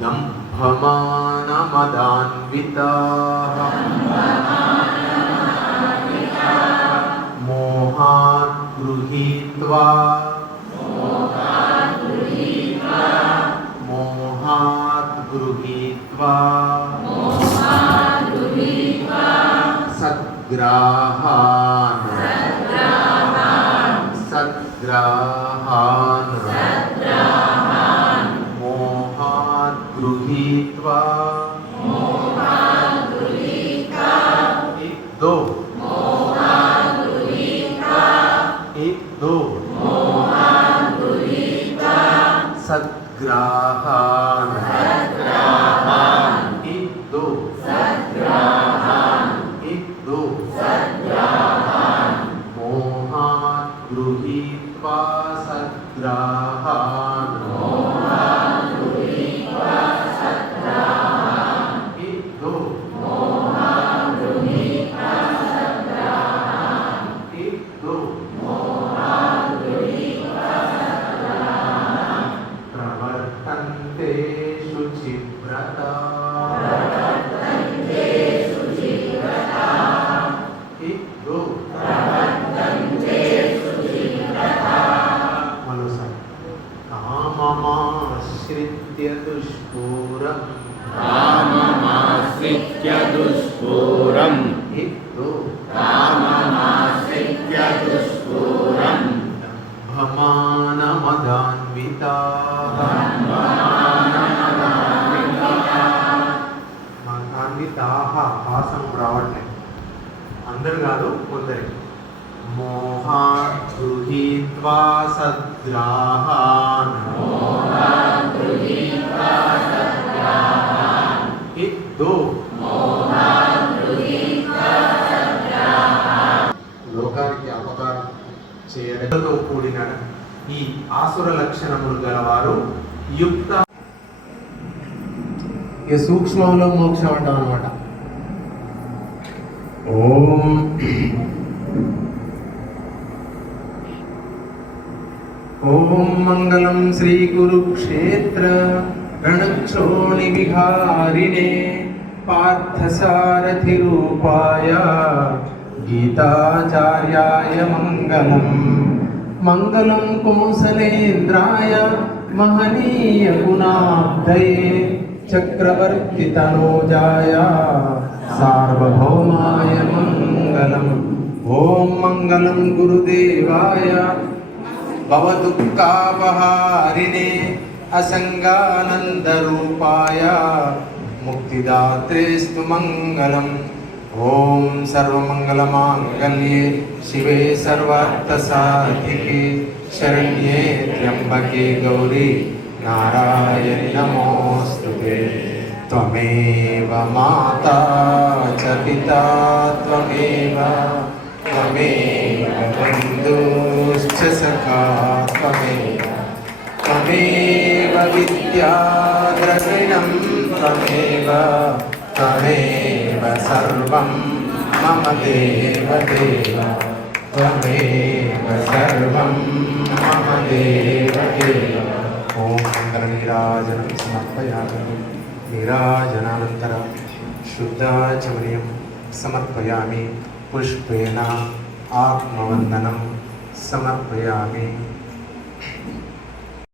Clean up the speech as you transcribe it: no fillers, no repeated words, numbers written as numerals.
दम्भमानमदान्विताः मोहात् गृहीत्वा सद्ग्राहान् मोहात् गृहीत्वा एक दो सद्ग्राहान् मोहात् गृहीत्वा सद्ग्राहान् प्रवर्तन्ते शुचिव्रता काममाश्रित्य दुष्पूरम् दम्भमानमदान्विताः హాసం రావట్లేదు అందరు కాదు కొందరికి मोहात् गृहीत्वा सद्ग्राहान् లోకానికి అపకారం చేయడంతో కూడిన ఈ ఆసుర లక్షణములు గలవారు యుక్త ఈ సూక్ష్మంలో మోక్షం అంటాం అన్నమాట. ఓం ఓం మంగళం శ్రీ కురుక్షేత్ర రణక్షోణి విహారిణే పార్థసారథి రూపాయ గీతాచార్యాయ మంగళం. మంగళం కోసలేంద్రాయ మహనీయ గుణాబ్దయే చక్రవర్తి తనోజాయ సార్వభౌమాయ మంగళం. ఓం మంగళం గురుదేవాయ భవదుఃఖాపహారిణే అసంగానందరూపాయ ముక్తిదాత్రేస్తు మంగళం. ఓం సర్వమంగళమాంగళ్యే శివే సర్వార్థసాధికే శరణ్యే త్ర్యంబకే గౌరీ నారాయణి నమోస్తుతే. త్వమేవ మాతా చ పితా త్వమేవ బంధుశ్చ సఖా త్వమేవ విద్యా ద్రవిణం త్వమేవ సర్వం మమ దేవ దేవ త్వమేవ సర్వం మమ దేవ దేవ. ఓం మంగళనీరాజనం సమర్పయామి. నీరాజనానంతరం శుద్ధాచమనీయం సమర్పయామి. పుష్పేణ ఆత్మవందనం సమర్పయామి.